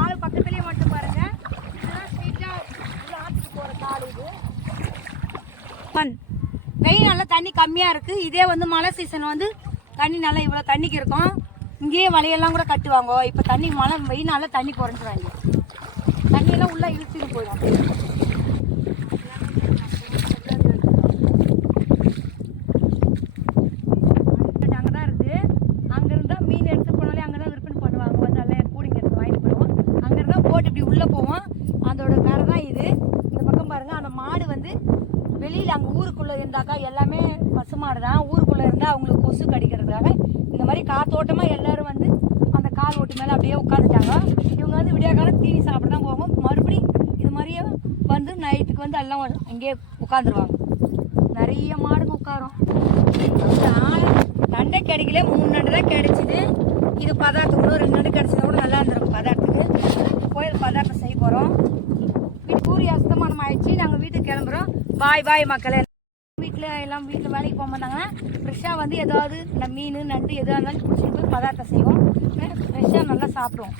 கால் பக்கத்துலேயே மட்டும் பாருங்க. இதுதான் ஸ்ட்ரெயிட்டாக போகிற கால் இது. மண். வெயில் நல்லா தண்ணி கம்மியாக இருக்குது இதே வந்து மழை சீசன் வந்து தண்ணி நல்லா இவ்வளோ தண்ணிக்கு இருக்கும். இங்கேயே வலையெல்லாம் கூட கட்டுவாங்க. இப்போ தண்ணி மழை வெயில் நல்லா தண்ணி குறைஞ்சிருவாங்க தண்ணியெல்லாம் உள்ளே இழுச்சிட்டு போயிடும். போட்டு இப்படி உள்ளே போவோம். அதோட கரை தான் இது. இந்த பக்கம் பாருங்கள் அந்த மாடு வந்து வெளியில் அங்கே ஊருக்குள்ளே இருந்தாக்கா எல்லாமே பசு மாடு தான். ஊருக்குள்ளே இருந்தால் அவங்களுக்கு கொசு கடிக்கிறதுக்காக இந்த மாதிரி காத்தோட்டமாக எல்லோரும் வந்து அந்த கால் ஓட்டு மேலே அப்படியே உட்காந்துட்டாங்க இவங்க வந்து விடிய காலம் தீனி சாப்பிட தான் போவோம் மறுபடியும் இது மாதிரியே வந்து நைட்டுக்கு வந்து எல்லாம் அங்கேயே உட்காந்துருவாங்க நிறைய மாடுங்க உட்காரும். நண்டை கிடைக்கல. மூணு நண்டு தான் கிடைச்சிது. இது பதார்த்தம் கூட ரெண்டு நண்டு கிடைச்சா கூட நல்லா இருந்திருக்கும். போகிறோம் வீட்டு பூரி அஸ்தமானம் ஆயிடுச்சு. நாங்கள் வீட்டுக்கு கிளம்புறோம். பாய் பாய் மக்களே. வீட்டில் எல்லாம் வீட்டில் வேலைக்கு போக மாட்டாங்கன்னா ஃப்ரெஷ்ஷாக வந்து ஏதாவது இந்த மீன் நண்டு எதாக இருந்தாலும் பிடிச்சிட்டு போய் பதார்த்தம் செய்வோம். ஃப்ரெஷ்ஷாக நல்லா சாப்பிடுவோம்.